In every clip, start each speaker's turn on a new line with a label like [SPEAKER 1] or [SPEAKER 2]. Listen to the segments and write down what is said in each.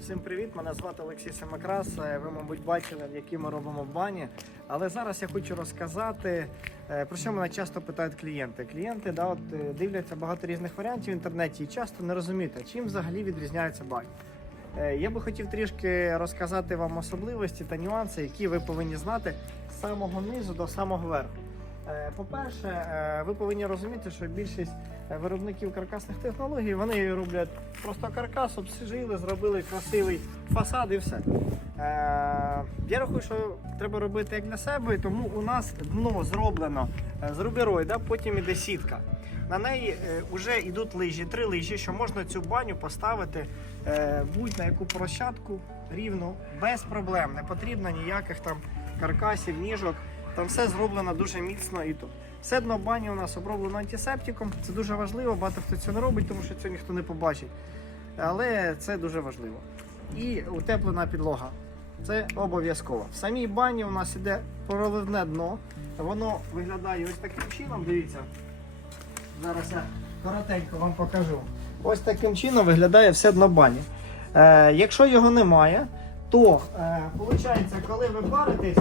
[SPEAKER 1] Всім привіт! Мене звати Олексій Семакрас. Ви, мабуть, бачили, які ми робимо в бані. Але зараз я хочу розказати, е, про що мене часто питають клієнти. Клієнти да, от, е, дивляться багато різних варіантів в інтернеті і часто не розуміють, чим взагалі відрізняється баня. Е, Я би хотів трішки розказати вам особливості та нюанси, які ви повинні знати з самого низу до самого верху. По-перше, ви повинні розуміти, що більшість виробників каркасних технологій вони роблять просто каркас, обсижили, зробили красивий фасад і все. Е, Я рахую, що треба робити як для себе, тому у нас дно зроблено е, з руберою, да? потім іде сітка. На неї вже йдуть лижі, три лижі, що можна цю баню поставити е, будь-на яку площадку рівно, без проблем. Не потрібно ніяких там каркасів, ніжок. Там все зроблено дуже міцно і тут. Все дно бані у нас оброблено антисептиком. Це дуже важливо. Багато хто цього не робить, тому що цього ніхто не побачить. Але це дуже важливо. І утеплена підлога. Це обов'язково. В самій бані у нас іде проливне дно. Воно виглядає ось таким чином. Дивіться. Зараз я коротенько вам покажу. Ось таким чином виглядає все дно бані. Е, якщо його немає, то е, коли ви паритесь,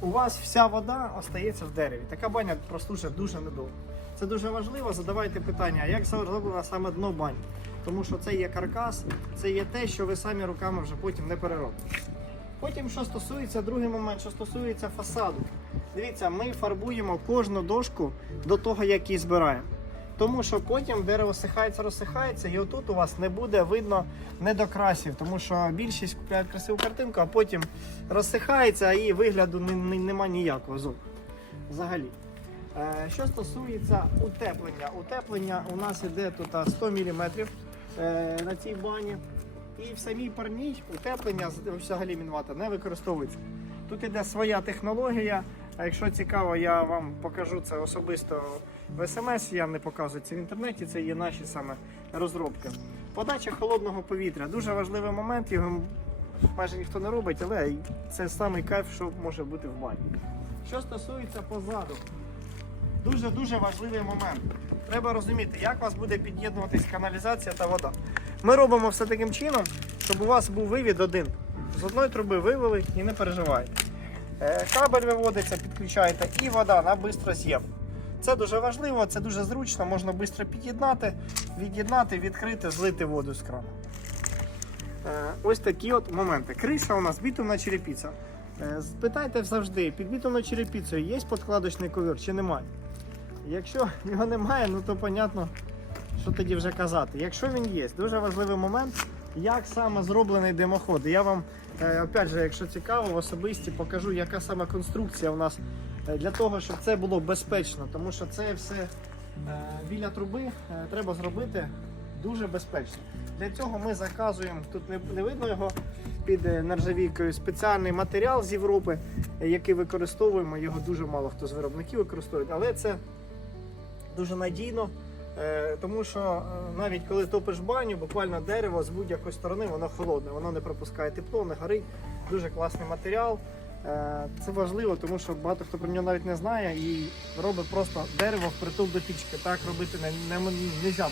[SPEAKER 1] у вас вся вода остається в дереві. Така баня прослужить дуже недовго. Це дуже важливо. Задавайте питання, як зроблено саме дно бані. Тому що це є каркас, це є те, що ви самі руками вже потім не переробите. Потім, що стосується, другий момент, що стосується фасаду. Дивіться, ми фарбуємо кожну дошку до того, як її збираємо. Тому що потім дерево сихається, розсихається, і отут у вас не буде видно недокрасів, тому що більшість купляють красиву картинку, а потім розсихається, її вигляду не, не, нема ніякого зовні. Взагалі. Е, що стосується утеплення, утеплення у нас іде тут 100 мм е, на цій бані. І в самій парній утеплення взагалі мінвата не використовується. Тут іде своя технологія. А якщо цікаво, я вам покажу це особисто в смс. Я не показую це в інтернеті. Це є наші саме розробки. Подача холодного повітря дуже важливий момент. Його майже ніхто не робить, але це самий кайф, що може бути в бані. Що стосується позаду, дуже дуже важливий момент. Треба розуміти, як у вас буде під'єднуватись каналізація та вода. Ми робимо все таким чином, щоб у вас був вивід один. З одної труби вивели і не переживайте. Е, Кабель виводиться, підключаєте і вода на бистроз'єм. Це дуже важливо, це дуже зручно, можна швидко під'єднати, від'єднати, відкрити, злити воду з крану. Е, Ось такі от моменти. Криша у нас бітумна черепіця. Е, Спитайте завжди, під бітумною черепіцею є подкладочний ковер чи немає? Якщо його немає, ну то понятно, що тоді вже казати. Якщо він є, дуже важливий момент, як саме зроблений димоход. Я вам, е, опять же, якщо цікаво, в особисті покажу, яка саме конструкція у нас е, для того, щоб це було безпечно. Тому що це все е, біля труби треба зробити дуже безпечно. Для цього ми заказуємо, тут не, видно його під нержавійкою, спеціальний матеріал з Європи, який використовуємо. Його дуже мало хто з виробників використовує, але це дуже надійно. Е, Тому що е, навіть коли топиш баню, буквально дерево з будь-якої сторони, воно холодне, воно не пропускає тепло, не горить. Дуже класний матеріал. Е, Це важливо, тому що багато хто про нього навіть не знає і робить просто дерево впритул до пічки. Так робити не, не, можна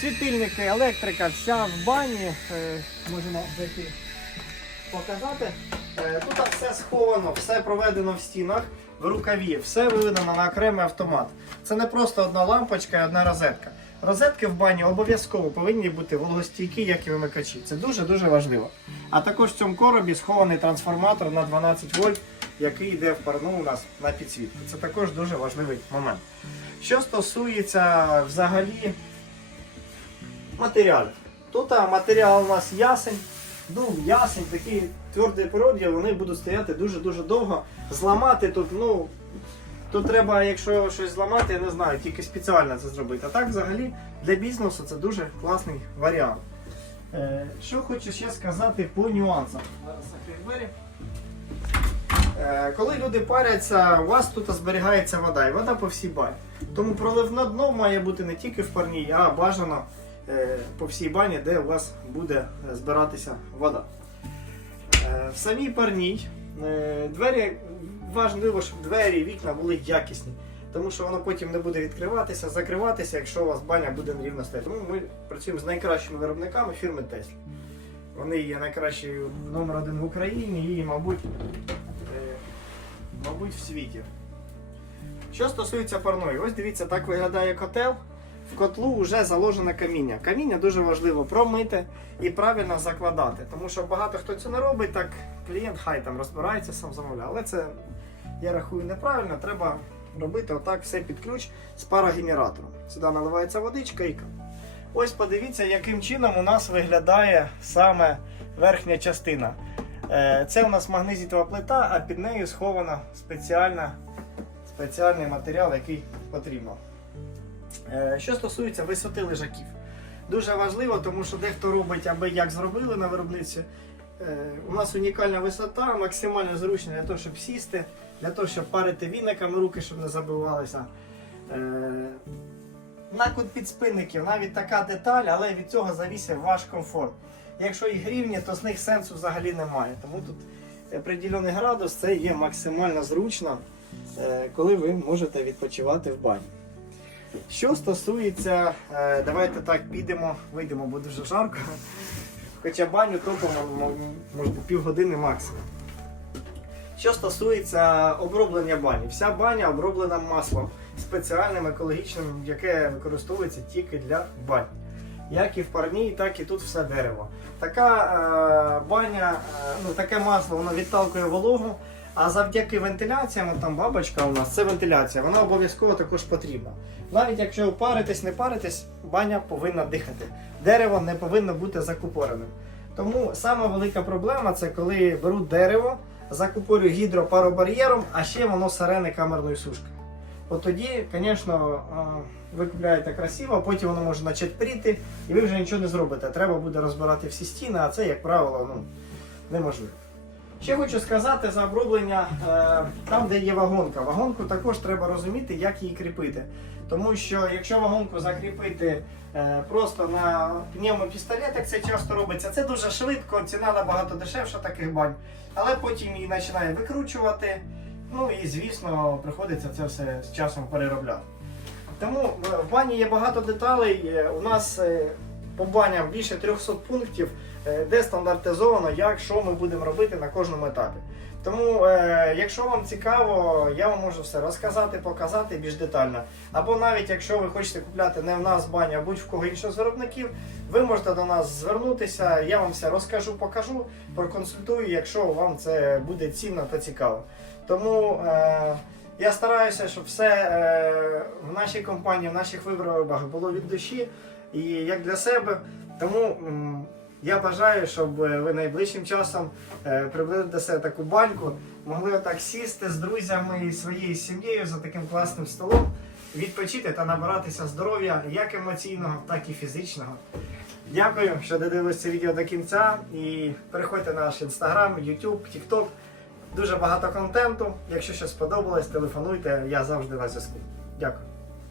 [SPEAKER 1] Світильники, електрика, вся в бані. Можемо зайти показати. Тут все сховано, все проведено в стінах, в рукаві, все виведено на окремий автомат. Це не просто одна лампочка і одна розетка. Розетки в бані обов'язково повинні бути вологостійкі, як і вимикачі. Це дуже-дуже важливо. А також в цьому коробі схований трансформатор на 12 вольт, який йде в парну у нас на підсвітку. Це також дуже важливий момент. Що стосується взагалі матеріалів. Тут матеріал у нас ясень. Ну, ясень, такі тверді породі, вони будуть стояти дуже-дуже довго. Зламати тут, ну, тут треба, якщо щось зламати, я не знаю, тільки спеціально це зробити. А так взагалі для бізнесу це дуже класний варіант. Е, що хочу ще сказати по нюансам. Зараз двері. Е, Коли люди паряться, у вас тут зберігається вода, і вода по всій бані. Тому проливне дно має бути не тільки в парній, а бажано е, по всій бані, де у вас буде збиратися вода. Е, В самій парній е, двері важливо, щоб двері і вікна були якісні. тому що воно потім не буде відкриватися, закриватися, якщо у вас баня буде нерівно стояти. Тому ми працюємо з найкращими виробниками фірми Tesla. Вони є найкращі номер один в Україні і, мабуть, е, мабуть, в світі. Що стосується парної, ось дивіться, так виглядає котел. В котлу вже заложене каміння. Каміння дуже важливо промити і правильно закладати. Тому що багато хто це не робить, так клієнт хай там розбирається, сам замовляє. Але це я рахую неправильно, треба робити отак все під ключ з парогенератором. Сюди наливається водичка і. Ось подивіться, яким чином у нас виглядає саме верхня частина. Е, Це у нас магнезітова плита, а під нею схована спеціальний матеріал, який потрібно. Е, Що стосується висоти лежаків, дуже важливо, тому що дехто робить, аби як зробили на виробництві. Е, У нас унікальна висота, максимально зручна для того, щоб сісти, для того, щоб парити віниками руки, щоб не забивалися. Е, Накут підспинників, навіть така деталь, але від цього завісить ваш комфорт. Якщо їх рівні, то з них сенсу взагалі немає. Тому тут определений градус це є максимально зручно, коли ви можете відпочивати в бані. Що стосується, е, давайте так підемо, вийдемо, бо дуже жарко. Хоча баню топимо, може півгодини максимум. Що стосується оброблення бані, вся баня оброблена маслом спеціальним екологічним, яке використовується тільки для бань. Як і в парній, так і тут все дерево. Така е, баня, е, ну таке масло, воно відталкує вологу. А завдяки вентиляціям, там бабочка у нас, це вентиляція, вона обов'язково також потрібна. Навіть якщо паритесь, не паритесь, баня повинна дихати. Дерево не повинно бути закупореним. Тому сама велика проблема це коли беруть дерево, закупорюють гідропаробар'єром, а ще воно сирене камерною сушкою. От тоді, звісно, ви купляєте красиво, потім воно може почати пріти, і ви вже нічого не зробите. Треба буде розбирати всі стіни, а це, як правило, ну, неможливо. Ще хочу сказати за оброблення е, там, де є вагонка. Вагонку також треба розуміти, як її кріпити. Тому що якщо вагонку закріпити е, просто на пневмопістолетах, це часто робиться. Це дуже швидко, ціна набагато дешевша таких бань. Але потім її починає викручувати. Ну і звісно, приходиться це все з часом переробляти. Тому в бані є багато деталей. Е, У нас по баням більше 300 пунктів, де стандартизовано, як що ми будемо робити на кожному етапі. Тому, е, якщо вам цікаво, я вам можу все розказати, показати більш детально. Або навіть якщо ви хочете купляти не в нас баню, а будь в кого іншого з виробників, ви можете до нас звернутися, я вам все розкажу, покажу, проконсультую, якщо вам це буде цінно та цікаво. Тому е, я стараюся, щоб все е, в нашій компанії, в наших виробах було від душі і як для себе. Тому я бажаю, щоб ви найближчим часом е, приблизили до себе таку баньку, могли отак сісти з друзями і своєю сім'єю за таким класним столом, відпочити та набиратися здоров'я як емоційного, так і фізичного. Дякую, що додивилися це відео до кінця. І переходьте на наш інстаграм, YouTube, TikTok. Дуже багато контенту. Якщо щось сподобалось, телефонуйте, я завжди на зв'язку. Дякую.